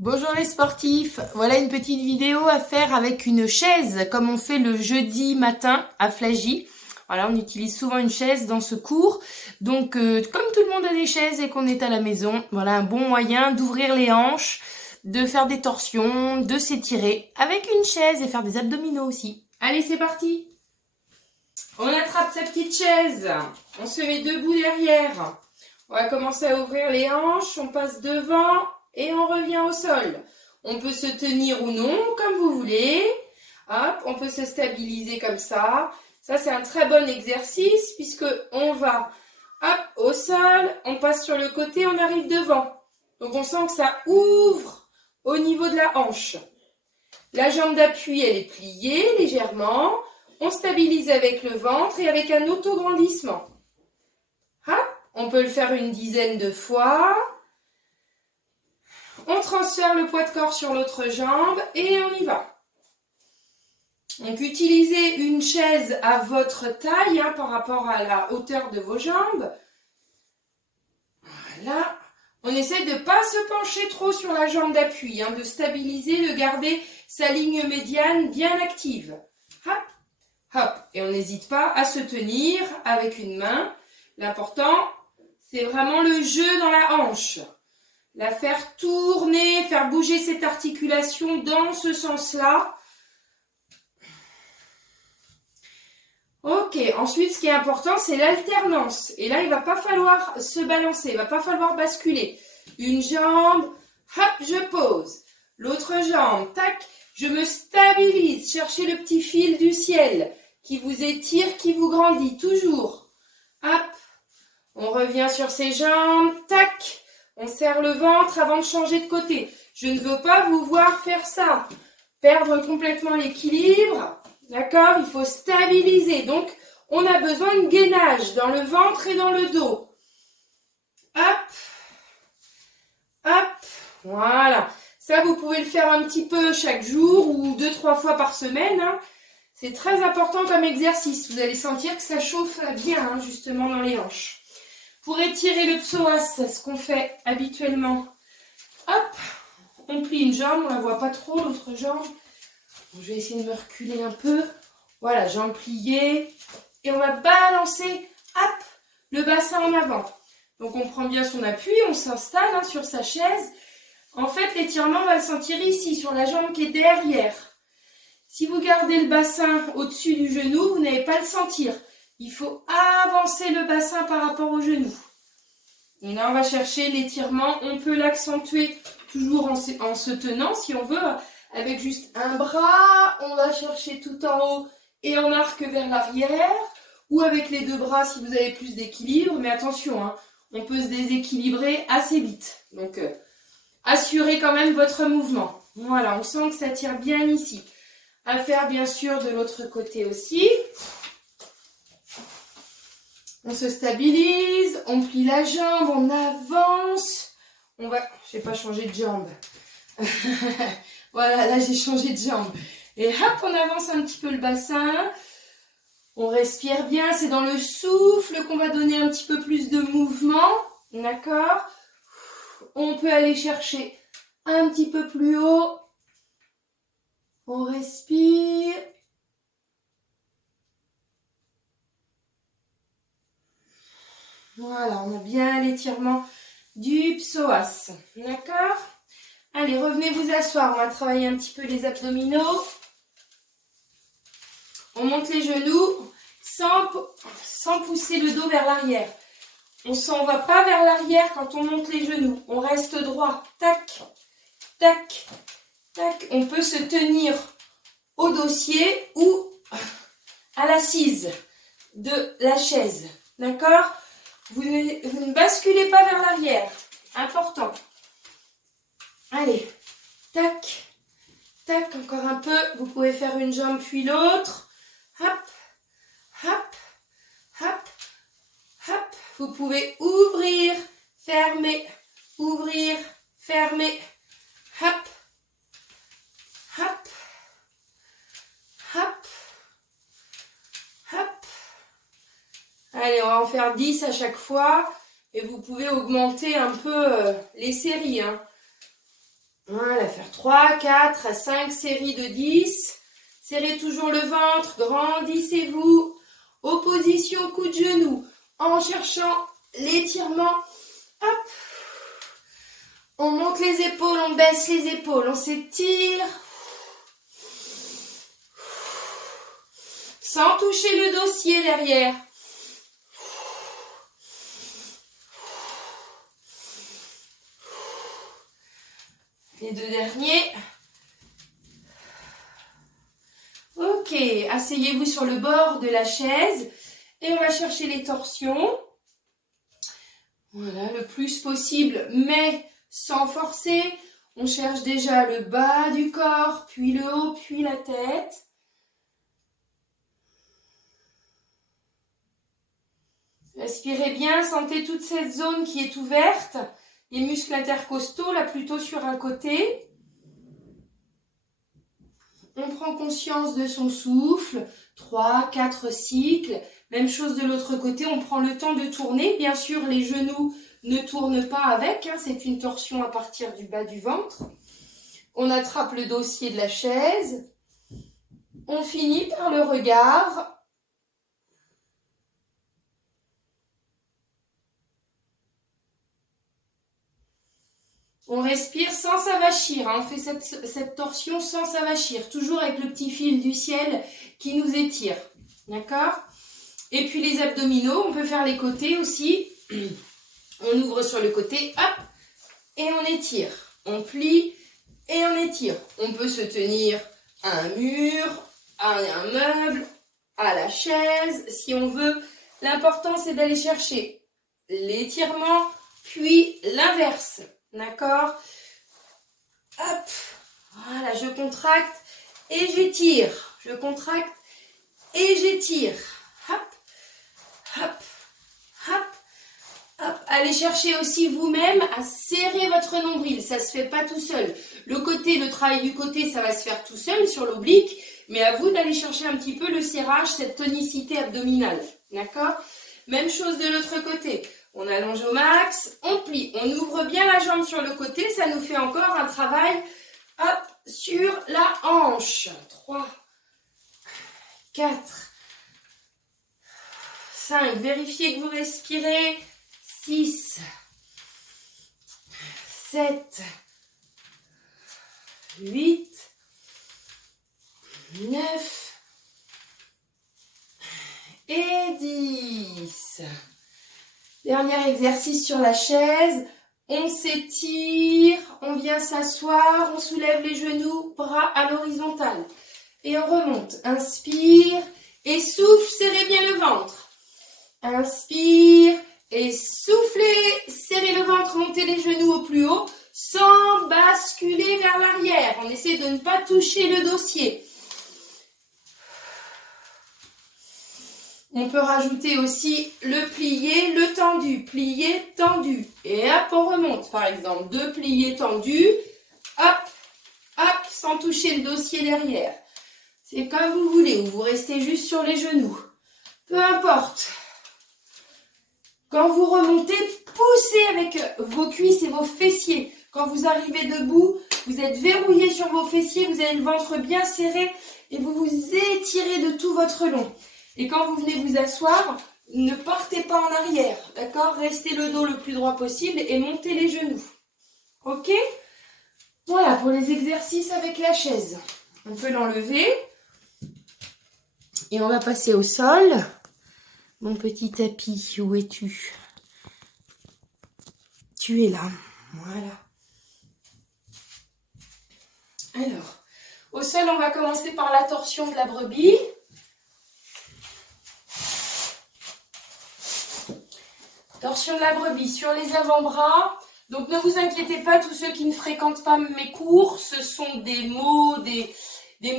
Bonjour les sportifs, voilà une petite vidéo à faire avec une chaise comme on fait le jeudi matin à Flagy. Voilà, on utilise souvent une chaise dans ce cours. Donc comme tout le monde a des chaises et qu'on est à la maison, voilà un bon moyen d'ouvrir les hanches, de faire des torsions, de s'étirer avec une chaise et faire des abdominaux aussi. Allez, c'est parti. On attrape sa petite chaise, on se met debout derrière. On va commencer à ouvrir les hanches, on passe devant et on revient au sol. On peut se tenir ou non, comme vous voulez. Hop, on peut se stabiliser comme ça. Ça, c'est un très bon exercice puisque on va hop, au sol, on passe sur le côté, on arrive devant. Donc, on sent que ça ouvre au niveau de la hanche. La jambe d'appui, elle est pliée légèrement. On stabilise avec le ventre et avec un autograndissement. Hop, on peut le faire une dizaine de fois. On transfère le poids de corps sur l'autre jambe et on y va. Donc, utilisez une chaise à votre taille par rapport à la hauteur de vos jambes. Voilà. On essaie de ne pas se pencher trop sur la jambe d'appui, de stabiliser, de garder sa ligne médiane bien active. Hop, hop. Et on n'hésite pas à se tenir avec une main. L'important, c'est vraiment le jeu dans la hanche. La faire tourner, faire bouger cette articulation dans ce sens-là. Ok, ensuite ce qui est important, c'est l'alternance. Et là, il ne va pas falloir se balancer, il ne va pas falloir basculer. Une jambe, hop, je pose. L'autre jambe, tac, je me stabilise. Cherchez le petit fil du ciel qui vous étire, qui vous grandit, toujours. Hop, on revient sur ses jambes, tac. On serre le ventre avant de changer de côté. Je ne veux pas vous voir faire ça. Perdre complètement l'équilibre. D'accord? Il faut stabiliser. Donc, on a besoin de gainage dans le ventre et dans le dos. Hop. Hop. Voilà. Ça, vous pouvez le faire un petit peu chaque jour ou 2-3 fois par semaine. C'est très important comme exercice. Vous allez sentir que ça chauffe bien, justement, dans les hanches. Pour étirer le psoas, ce qu'on fait habituellement, hop, on plie une jambe, on ne la voit pas trop, l'autre jambe. Je vais essayer de me reculer un peu. Voilà, jambe pliée. Et on va balancer, hop, le bassin en avant. Donc on prend bien son appui, on s'installe sur sa chaise. En fait, l'étirement, on va le sentir ici, sur la jambe qui est derrière. Si vous gardez le bassin au-dessus du genou, vous n'allez pas le sentir. Il faut avancer le bassin par rapport au genou. Et là, on va chercher l'étirement. On peut l'accentuer toujours en se tenant, si on veut, avec juste un bras. On va chercher tout en haut et on arc vers l'arrière. Ou avec les deux bras si vous avez plus d'équilibre. Mais attention, on peut se déséquilibrer assez vite. Donc, assurez quand même votre mouvement. Voilà, on sent que ça tire bien ici. À faire bien sûr de l'autre côté aussi. On se stabilise, on plie la jambe, on avance. On va... J'ai pas changé de jambe. Voilà, là j'ai changé de jambe. Et hop, on avance un petit peu le bassin. On respire bien, c'est dans le souffle qu'on va donner un petit peu plus de mouvement. D'accord? On peut aller chercher un petit peu plus haut. On respire. Voilà, on a bien l'étirement du psoas. D'accord? Allez, revenez vous asseoir. On va travailler un petit peu les abdominaux. On monte les genoux sans pousser le dos vers l'arrière. On s'en va pas vers l'arrière quand on monte les genoux. On reste droit. Tac, tac, tac. On peut se tenir au dossier ou à l'assise de la chaise. D'accord? Vous ne basculez pas vers l'arrière. Important. Allez. Tac. Tac. Encore un peu. Vous pouvez faire une jambe puis l'autre. Hop. Hop. Hop. Hop. Vous pouvez ouvrir. Fermer. Ouvrir. Fermer. Hop. Hop. Hop. Hop. Allez, on va en faire 10 à chaque fois. Et vous pouvez augmenter un peu les séries. Voilà, faire 3, 4, 5 séries de 10. Serrez toujours le ventre, grandissez-vous. Opposition coup de genou, en cherchant l'étirement. Hop. On monte les épaules, on baisse les épaules, on s'étire. Sans toucher le dossier derrière. Les deux derniers. Ok, asseyez-vous sur le bord de la chaise et on va chercher les torsions. Voilà, le plus possible, mais sans forcer. On cherche déjà le bas du corps, puis le haut, puis la tête. Respirez bien, sentez toute cette zone qui est ouverte. Les muscles intercostaux, là plutôt sur un côté. On prend conscience de son souffle. 3, 4 cycles. Même chose de l'autre côté, on prend le temps de tourner. Bien sûr, les genoux ne tournent pas avec. Hein, c'est une torsion à partir du bas du ventre. On attrape le dossier de la chaise. On finit par le regard. On respire sans s'avachir, hein. On fait cette torsion sans s'avachir, toujours avec le petit fil du ciel qui nous étire. D'accord? Et puis les abdominaux, on peut faire les côtés aussi. On ouvre sur le côté, hop, et on étire. On plie et on étire. On peut se tenir à un mur, à un meuble, à la chaise, si on veut. L'important, c'est d'aller chercher l'étirement, puis l'inverse. D'accord? Hop, voilà, je contracte et j'étire. Je contracte et j'étire. Hop, hop, hop, hop. Allez chercher aussi vous-même à serrer votre nombril. Ça ne se fait pas tout seul. Le travail du côté, ça va se faire tout seul sur l'oblique. Mais à vous d'aller chercher un petit peu le serrage, cette tonicité abdominale. D'accord? Même chose de l'autre côté. On allonge au max, on plie, on ouvre bien la jambe sur le côté, ça nous fait encore un travail, hop, sur la hanche. 3, 4, 5, vérifiez que vous respirez. 6, 7, 8, 9 et 10. Dernier exercice sur la chaise, on s'étire, on vient s'asseoir, on soulève les genoux, bras à l'horizontale. Et on remonte, inspire et souffle, serrez bien le ventre. Inspire et soufflez, serrez le ventre, montez les genoux au plus haut, sans basculer vers l'arrière. On essaie de ne pas toucher le dossier. On peut rajouter aussi le plié, le tendu, plié, tendu. Et hop, on remonte. Par exemple, 2 pliés tendus. Hop, hop, sans toucher le dossier derrière. C'est comme vous voulez, ou vous restez juste sur les genoux. Peu importe. Quand vous remontez, poussez avec vos cuisses et vos fessiers. Quand vous arrivez debout, vous êtes verrouillé sur vos fessiers, vous avez le ventre bien serré et vous vous étirez de tout votre long. Et quand vous venez vous asseoir, ne partez pas en arrière, d'accord? Restez le dos le plus droit possible et montez les genoux. Ok? Voilà pour les exercices avec la chaise. On peut l'enlever. Et on va passer au sol. Mon petit tapis, où es-tu? Tu es là. Voilà. Alors, au sol, on va commencer par la torsion de la brebis. Torsion de la brebis sur les avant-bras. Donc ne vous inquiétez pas, tous ceux qui ne fréquentent pas mes cours, ce sont des mots, des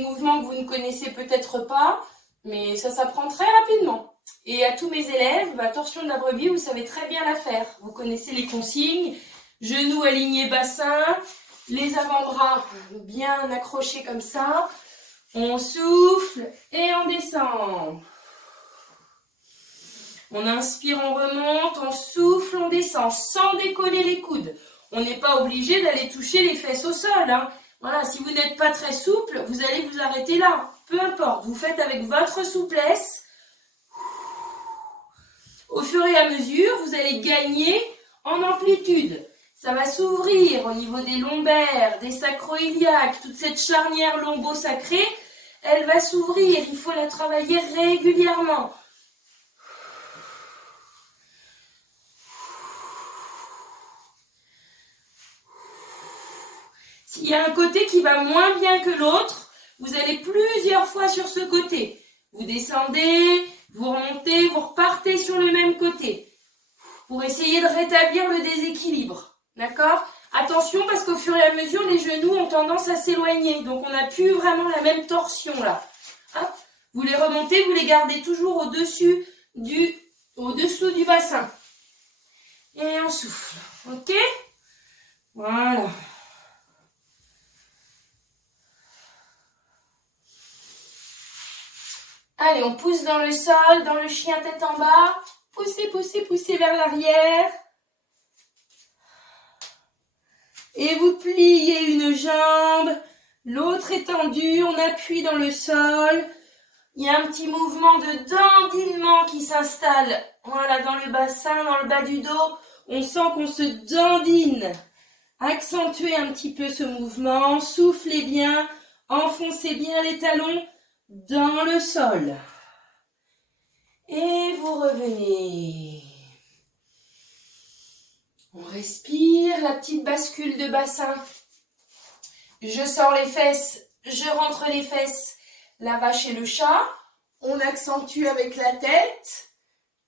mouvements que vous ne connaissez peut-être pas, mais ça s'apprend très rapidement. Et à tous mes élèves, torsion de la brebis, vous savez très bien la faire. Vous connaissez les consignes, genoux alignés bassin, les avant-bras bien accrochés comme ça. On souffle et on descend. On inspire, on remonte, on souffle, on descend, sans décoller les coudes. On n'est pas obligé d'aller toucher les fesses au sol, hein. Voilà, si vous n'êtes pas très souple, vous allez vous arrêter là. Peu importe, vous faites avec votre souplesse. Au fur et à mesure, vous allez gagner en amplitude. Ça va s'ouvrir au niveau des lombaires, des sacro-iliaques, toute cette charnière lombo-sacrée, elle va s'ouvrir. Il faut la travailler régulièrement. S'il y a un côté qui va moins bien que l'autre, vous allez plusieurs fois sur ce côté. Vous descendez, vous remontez, vous repartez sur le même côté pour essayer de rétablir le déséquilibre. D'accord ? Attention parce qu'au fur et à mesure, les genoux ont tendance à s'éloigner. Donc, on n'a plus vraiment la même torsion là. Hop. Vous les remontez, vous les gardez toujours au-dessous du bassin. Et on souffle. Ok ? Voilà. Allez, on pousse dans le sol, dans le chien tête en bas. Poussez, poussez, poussez vers l'arrière. Et vous pliez une jambe, l'autre est tendue, on appuie dans le sol. Il y a un petit mouvement de dandinement qui s'installe. Voilà, dans le bassin, dans le bas du dos. On sent qu'on se dandine. Accentuez un petit peu ce mouvement, soufflez bien, enfoncez bien les talons dans le sol. Et vous revenez. On respire, la petite bascule de bassin. Je sors les fesses, je rentre les fesses. La vache et le chat. On accentue avec la tête.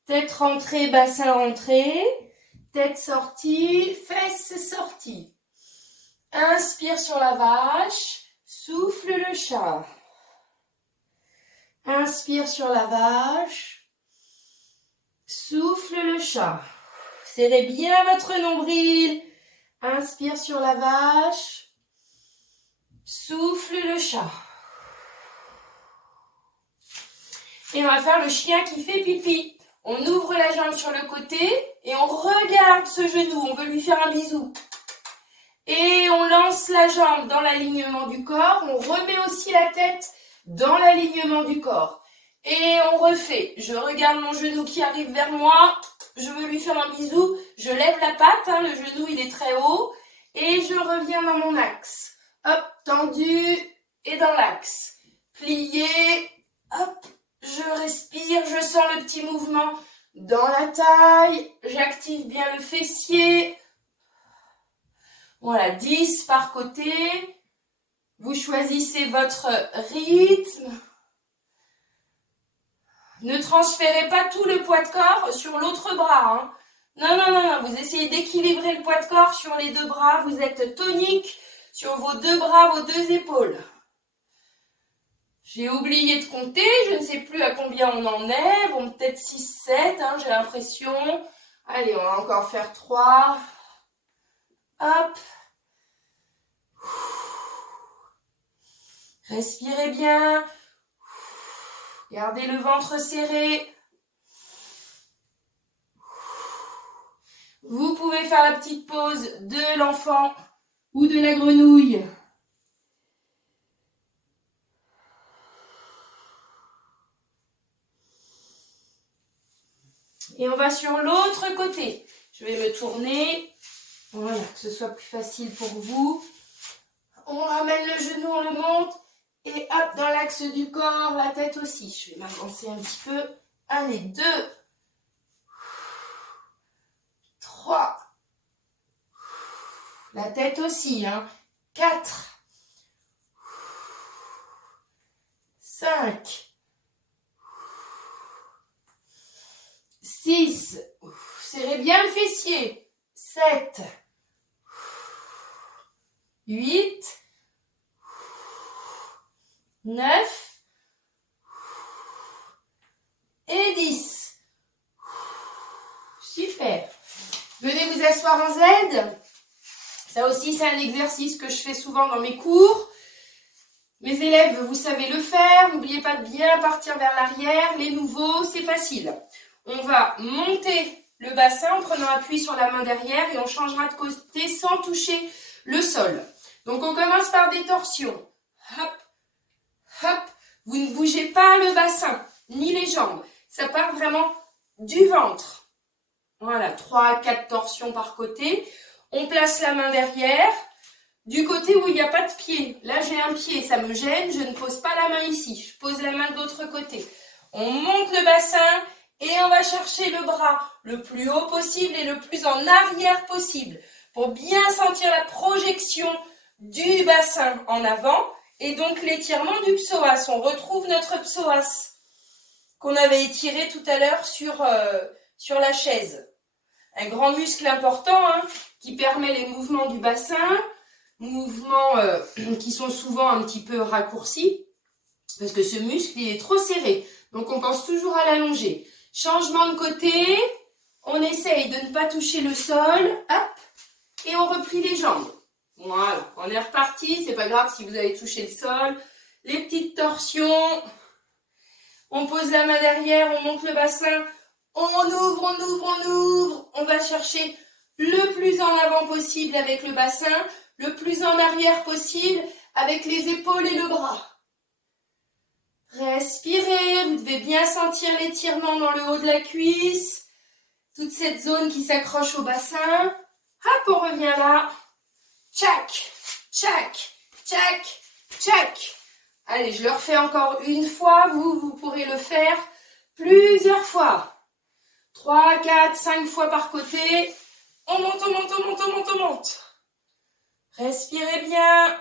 Tête rentrée, bassin rentré. Tête sortie, fesses sorties. Inspire sur la vache, souffle le chat. Inspire sur la vache, souffle le chat. Serrez bien votre nombril. Inspire sur la vache, souffle le chat. Et on va faire le chien qui fait pipi. On ouvre la jambe sur le côté et on regarde ce genou. On veut lui faire un bisou. Et on lance la jambe dans l'alignement du corps. On remet aussi la tête dans l'alignement du corps. Et on refait. Je regarde mon genou qui arrive vers moi. Je veux lui faire un bisou. Je lève la patte. Le genou, il est très haut. Et je reviens dans mon axe. Hop, tendu et dans l'axe. Plié. Hop, je respire. Je sens le petit mouvement dans la taille. J'active bien le fessier. Voilà, 10 par côté. Vous choisissez votre rythme. Ne transférez pas tout le poids de corps sur l'autre bras. Non, non, non, non. Vous essayez d'équilibrer le poids de corps sur les deux bras. Vous êtes tonique sur vos deux bras, vos deux épaules. J'ai oublié de compter. Je ne sais plus à combien on en est. Bon, peut-être 6, 7, j'ai l'impression. Allez, on va encore faire 3. Hop. Respirez bien. Gardez le ventre serré. Vous pouvez faire la petite pause de l'enfant ou de la grenouille. Et on va sur l'autre côté. Je vais me tourner. Voilà, que ce soit plus facile pour vous. On ramène le genou, on le monte. Et hop, dans l'axe du corps, la tête aussi. Je vais m'avancer un petit peu. Allez, 2. 3. La tête aussi, 4. 5. 6. Serrez bien le fessier. 7. 8. 9 et 10. Super. Venez vous asseoir en Z. Ça aussi, c'est un exercice que je fais souvent dans mes cours. Mes élèves, vous savez le faire. N'oubliez pas de bien partir vers l'arrière. Les nouveaux, c'est facile. On va monter le bassin en prenant appui sur la main derrière et on changera de côté sans toucher le sol. Donc on commence par des torsions. Hop, hop. Vous ne bougez pas le bassin, ni les jambes. Ça part vraiment du ventre. Voilà, 3 à 4 torsions par côté. On place la main derrière. Du côté où il n'y a pas de pied. Là, j'ai un pied, ça me gêne. Je ne pose pas la main ici. Je pose la main de l'autre côté. On monte le bassin et on va chercher le bras le plus haut possible et le plus en arrière possible pour bien sentir la projection du bassin en avant et donc l'étirement du psoas. On retrouve notre psoas qu'on avait étiré tout à l'heure sur la chaise. Un grand muscle important qui permet les mouvements du bassin, mouvements qui sont souvent un petit peu raccourcis parce que ce muscle il est trop serré. Donc on pense toujours à l'allonger. Changement de côté, on essaye de ne pas toucher le sol, hop, et on replie les jambes. Voilà, on est reparti, c'est pas grave si vous avez touché le sol. Les petites torsions, on pose la main derrière, on monte le bassin, on ouvre, on ouvre, on ouvre. On va chercher le plus en avant possible avec le bassin, le plus en arrière possible avec les épaules et le bras. Respirez, vous devez bien sentir l'étirement dans le haut de la cuisse, toute cette zone qui s'accroche au bassin. Hop, on revient là. Tchac, tchac, tchac, tchac. Allez, je le refais encore une fois. Vous pourrez le faire plusieurs fois. 3, 4, 5 fois par côté. On monte, on monte, on monte, on monte, on monte. Respirez bien.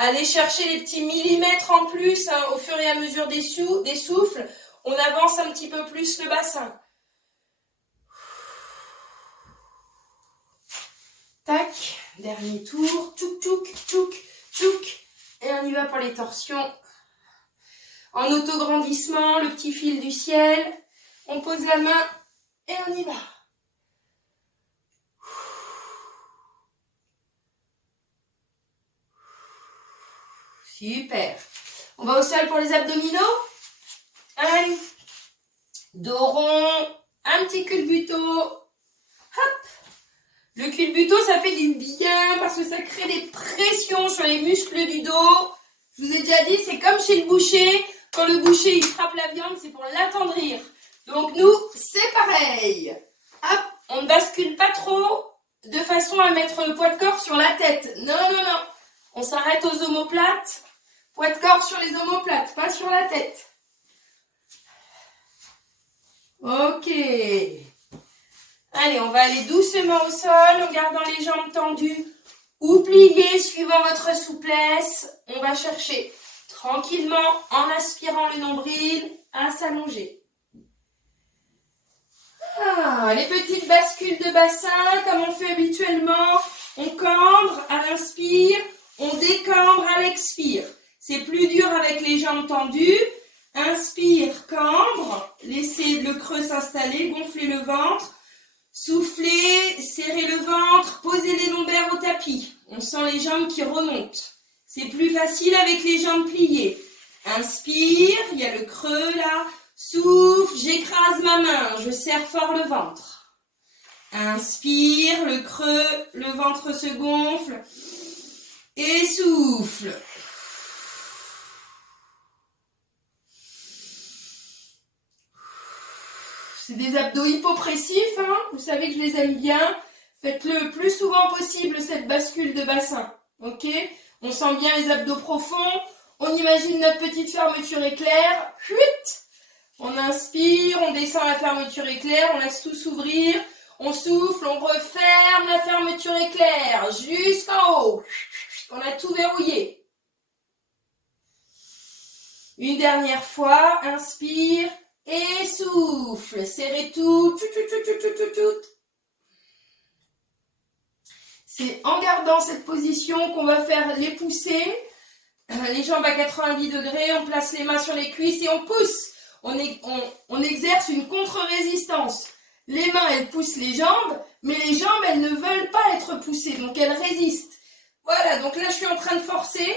Allez chercher les petits millimètres en plus au fur et à mesure des souffles. On avance un petit peu plus le bassin. Tac, dernier tour. Tchouk, tchouk, tchouk, tchouk. Et on y va pour les torsions. En autograndissement, le petit fil du ciel. On pose la main et on y va. Super. On va au sol pour les abdominaux. Allez. Dos rond. Un petit culbuto. Hop. Le culbuto, ça fait du bien parce que ça crée des pressions sur les muscles du dos. Je vous ai déjà dit, c'est comme chez le boucher. Quand le boucher, il frappe la viande, c'est pour l'attendrir. Donc nous, c'est pareil. Hop. On ne bascule pas trop de façon à mettre le poids de corps sur la tête. Non, non, non. On s'arrête aux omoplates. Poids de corps sur les omoplates, pas sur la tête. Ok. Allez, on va aller doucement au sol en gardant les jambes tendues ou pliées suivant votre souplesse. On va chercher tranquillement en aspirant le nombril à s'allonger. Ah, les petites bascules de bassin comme on fait habituellement. On cambre à l'inspire, on décambre à l'expire. C'est plus dur avec les jambes tendues. Inspire, cambre, laissez le creux s'installer, gonflez le ventre. Soufflez, serrez le ventre, posez les lombaires au tapis. On sent les jambes qui remontent. C'est plus facile avec les jambes pliées. Inspire, il y a le creux là. Souffle, j'écrase ma main, je serre fort le ventre. Inspire, le creux, le ventre se gonfle. Et souffle. C'est des abdos hypopressifs, vous savez que je les aime bien. Faites-le le plus souvent possible cette bascule de bassin. Ok? On sent bien les abdos profonds. On imagine notre petite fermeture éclair. Chut! On inspire, on descend la fermeture éclair, on laisse tout s'ouvrir. On souffle, on referme la fermeture éclair jusqu'en haut. On a tout verrouillé. Une dernière fois, inspire. Et souffle, serrez tout. C'est en gardant cette position qu'on va faire les poussées. Les jambes à 90 degrés, on place les mains sur les cuisses et on pousse. On exerce une contre-résistance. Les mains, elles poussent les jambes, mais les jambes, elles ne veulent pas être poussées, donc elles résistent. Voilà, donc là, je suis en train de forcer.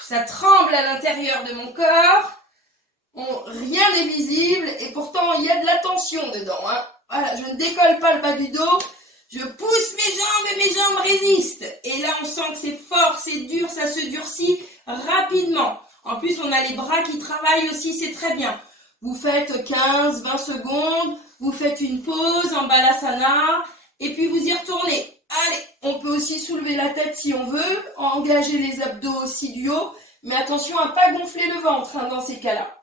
Ça tremble à l'intérieur de mon corps. Rien n'est visible et pourtant il y a de la tension dedans. Hein. Voilà, je ne décolle pas le bas du dos, je pousse mes jambes et mes jambes résistent. Et là on sent que c'est fort, c'est dur, ça se durcit rapidement. En plus on a les bras qui travaillent aussi, c'est très bien. Vous faites 15-20 secondes, vous faites une pause en balasana et puis vous y retournez. Allez, on peut aussi soulever la tête si on veut, engager les abdos aussi du haut, mais attention à ne pas gonfler le ventre hein, dans ces cas-là.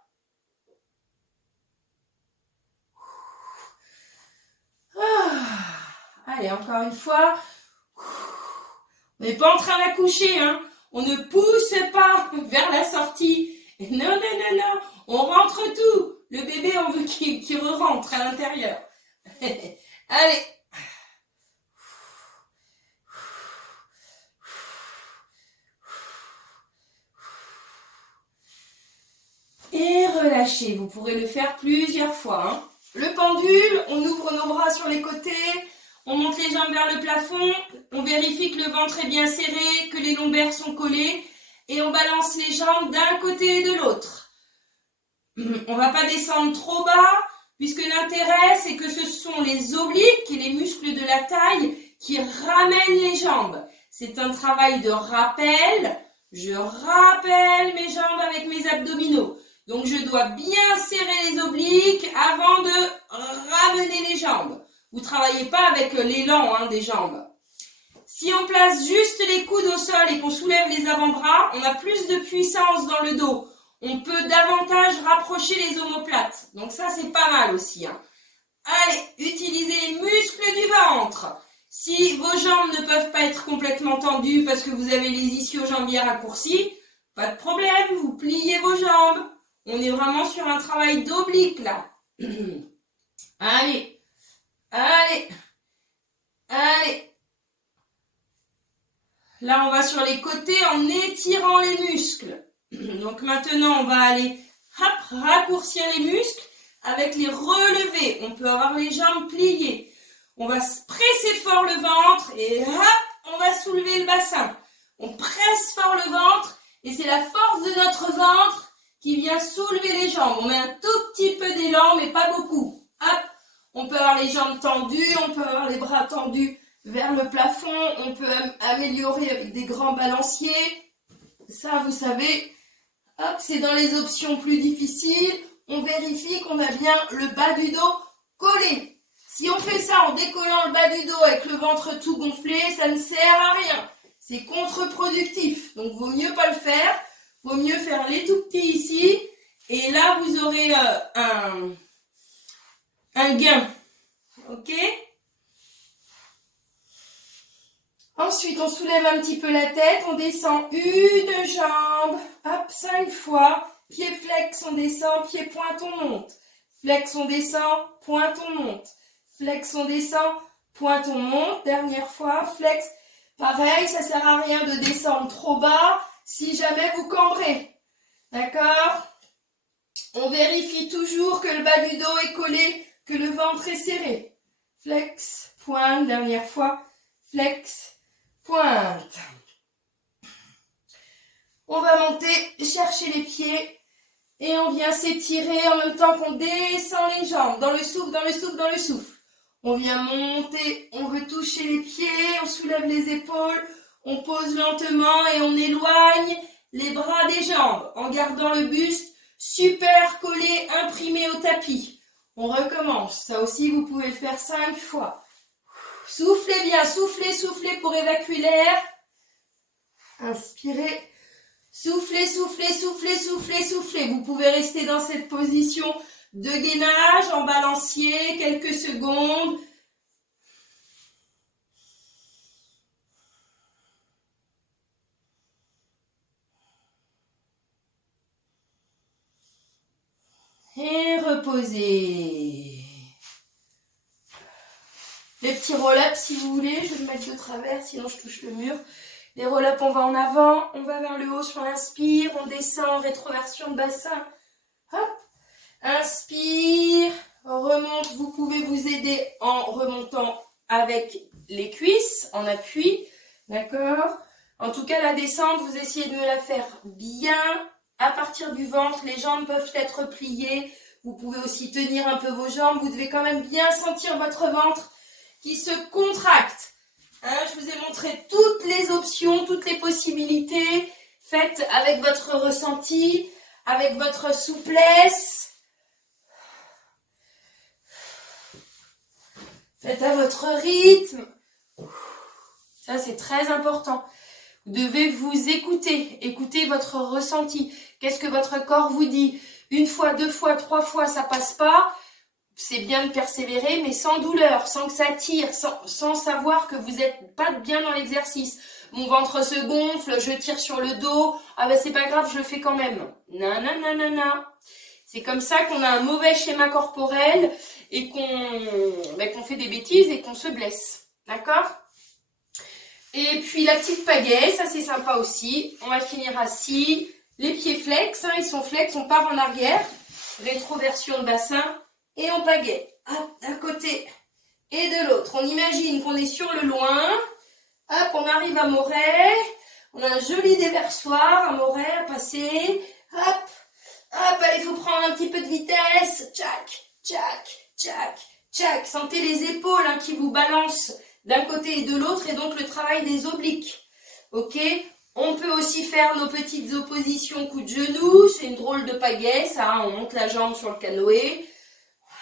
Allez, encore une fois. On n'est pas en train d'accoucher, hein. On ne pousse pas vers la sortie. Non, non, non, non. On rentre tout. Le bébé, on veut qu'il re-rentre à l'intérieur. Allez. Et relâchez. Vous pourrez le faire plusieurs fois. Hein. Le pendule, on ouvre nos bras sur les côtés. On monte les jambes vers le plafond, on vérifie que le ventre est bien serré, que les lombaires sont collés et on balance les jambes d'un côté et de l'autre. On ne va pas descendre trop bas puisque l'intérêt c'est que ce sont les obliques et les muscles de la taille qui ramènent les jambes. C'est un travail de rappel. Je rappelle mes jambes avec mes abdominaux. Donc je dois bien serrer les obliques avant de ramener les jambes. Vous ne travaillez pas avec l'élan hein, des jambes. Si on place juste les coudes au sol et qu'on soulève les avant-bras, on a plus de puissance dans le dos. On peut davantage rapprocher les omoplates. Donc ça, c'est pas mal aussi. Hein. Allez, utilisez les muscles du ventre. Si vos jambes ne peuvent pas être complètement tendues parce que vous avez les ischio-jambiers raccourcis, pas de problème, vous pliez vos jambes. On est vraiment sur un travail d'oblique là. Allez. Allez, allez. Là, on va sur les côtés en étirant les muscles. Donc maintenant, on va aller hop, raccourcir les muscles avec les relevés. On peut avoir les jambes pliées. On va presser fort le ventre et hop, on va soulever le bassin. On presse fort le ventre et c'est la force de notre ventre qui vient soulever les jambes. On met un tout petit peu d'élan, mais pas beaucoup. Hop. On peut avoir les jambes tendues, on peut avoir les bras tendus vers le plafond, on peut améliorer avec des grands balanciers. Ça, vous savez, hop, c'est dans les options plus difficiles. On vérifie qu'on a bien le bas du dos collé. Si on fait ça en décollant le bas du dos avec le ventre tout gonflé, ça ne sert à rien. C'est contre-productif. Donc, vaut mieux pas le faire. Vaut mieux faire les tout petits ici. Et là, vous aurez un gain, ok? Ensuite, on soulève un petit peu la tête, on descend une jambe, hop, 5 fois, pied flex, on descend, pied pointe, on monte, flex, on descend, pointe, on monte, flex, on descend, pointe, on monte, dernière fois, flex, pareil, ça sert à rien de descendre trop bas si jamais vous cambrez, d'accord? On vérifie toujours que le bas du dos est collé, que le ventre est serré. Flex, pointe, dernière fois. Flex, pointe. On va monter, chercher les pieds et on vient s'étirer en même temps qu'on descend les jambes. Dans le souffle, dans le souffle, dans le souffle. On vient monter, on veut toucher les pieds, on soulève les épaules, on pose lentement et on éloigne les bras des jambes en gardant le buste super collé, imprimé au tapis. On recommence. Ça aussi, vous pouvez le faire 5 fois. Soufflez bien, soufflez, soufflez pour évacuer l'air. Inspirez. Soufflez, soufflez, soufflez, soufflez, soufflez. Vous pouvez rester dans cette position de gainage en balancier quelques secondes. Et reposez. Les petits roll-ups si vous voulez, je vais le mettre de travers, sinon je touche le mur. Les roll-ups, on va en avant, on va vers le haut sur l'inspire, on descend, rétroversion de bassin. Hop, inspire, remonte, vous pouvez vous aider en remontant avec les cuisses, en appui, d'accord? En tout cas, la descente, vous essayez de me la faire bien à partir du ventre, les jambes peuvent être pliées. Vous pouvez aussi tenir un peu vos jambes. Vous devez quand même bien sentir votre ventre qui se contracte. Hein, je vous ai montré toutes les options, toutes les possibilités. Faites avec votre ressenti, avec votre souplesse. Faites à votre rythme. Ça, c'est très important. Vous devez vous écouter, écouter votre ressenti. Qu'est-ce que votre corps vous dit? Une fois, deux fois, trois fois, ça passe pas. C'est bien de persévérer, mais sans douleur, sans que ça tire, sans savoir que vous n'êtes pas bien dans l'exercice. Mon ventre se gonfle, je tire sur le dos. Ah ben c'est pas grave, je le fais quand même. Non, non, non, non, non. C'est comme ça qu'on a un mauvais schéma corporel et qu'on fait des bêtises et qu'on se blesse. D'accord? Et puis la petite pagaie, ça c'est sympa aussi. On va finir assis. Les pieds flex, hein, ils sont flex, on part en arrière. Rétroversion de bassin et on pagaie. Hop, d'un côté et de l'autre. On imagine qu'on est sur le loin. Hop, on arrive à Moret. On a un joli déversoir à Moret à passer. Hop, hop, allez, il faut prendre un petit peu de vitesse. Tchac, tchac, tchac, tchac. Sentez les épaules hein, qui vous balancent d'un côté et de l'autre, et donc le travail des obliques. Ok? On peut aussi faire nos petites oppositions coups de genoux. C'est une drôle de pagaie, ça. On monte la jambe sur le canoë.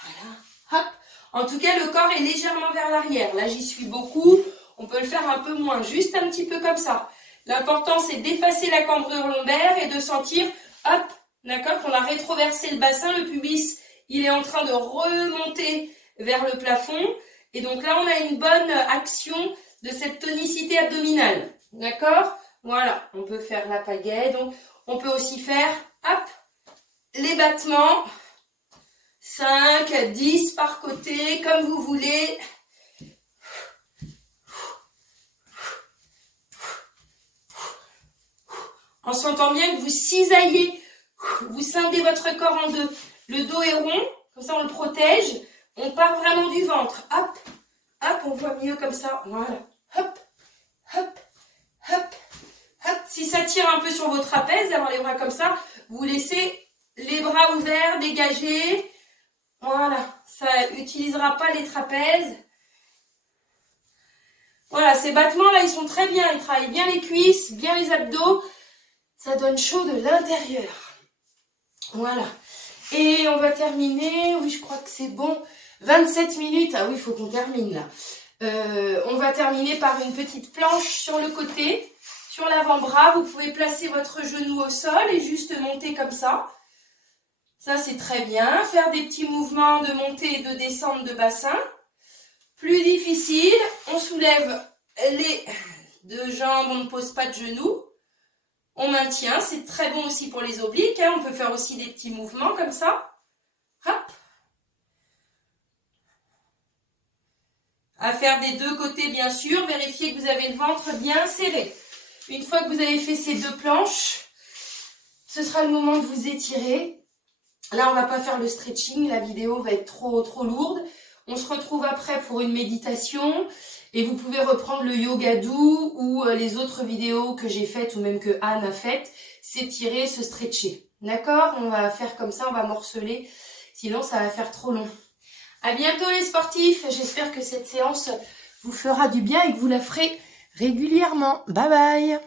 Voilà. Hop. En tout cas, le corps est légèrement vers l'arrière. Là, j'y suis beaucoup. On peut le faire un peu moins, juste un petit peu comme ça. L'important, c'est d'effacer la cambrure lombaire et de sentir, hop, d'accord, qu'on a rétroversé le bassin. Le pubis, il est en train de remonter vers le plafond. Et donc là, on a une bonne action de cette tonicité abdominale. D'accord? Voilà, on peut faire la pagaie. Donc, on peut aussi faire, hop, les battements. 5, 10 par côté, comme vous voulez. En sentant bien que vous cisaillez, vous scindez votre corps en deux. Le dos est rond, comme ça on le protège. On part vraiment du ventre. Hop, hop, on voit mieux comme ça. Voilà. Hop, hop, hop, hop. Si ça tire un peu sur vos trapèzes, d'avoir les bras comme ça, vous laissez les bras ouverts, dégagés. Voilà, ça n'utilisera pas les trapèzes. Voilà, ces battements-là, ils sont très bien. Ils travaillent bien les cuisses, bien les abdos. Ça donne chaud de l'intérieur. Voilà. Et on va terminer. Oui, je crois que c'est bon. 27 minutes. Ah oui, il faut qu'on termine là. On va terminer par une petite planche sur le côté. Sur l'avant-bras, vous pouvez placer votre genou au sol et juste monter comme ça. Ça, c'est très bien. Faire des petits mouvements de montée et de descente de bassin. Plus difficile, on soulève les deux jambes, on ne pose pas de genoux. On maintient, c'est très bon aussi pour les obliques. Hein. On peut faire aussi des petits mouvements comme ça. Hop. À faire des deux côtés, bien sûr. Vérifiez que vous avez le ventre bien serré. Une fois que vous avez fait ces deux planches, ce sera le moment de vous étirer. Là, on ne va pas faire le stretching. La vidéo va être trop lourde. On se retrouve après pour une méditation. Et vous pouvez reprendre le yoga doux ou les autres vidéos que j'ai faites ou même que Anne a faites. S'étirer, se stretcher. D'accord? On va faire comme ça, on va morceler. Sinon, ça va faire trop long. À bientôt les sportifs. J'espère que cette séance vous fera du bien et que vous la ferez régulièrement. Bye bye!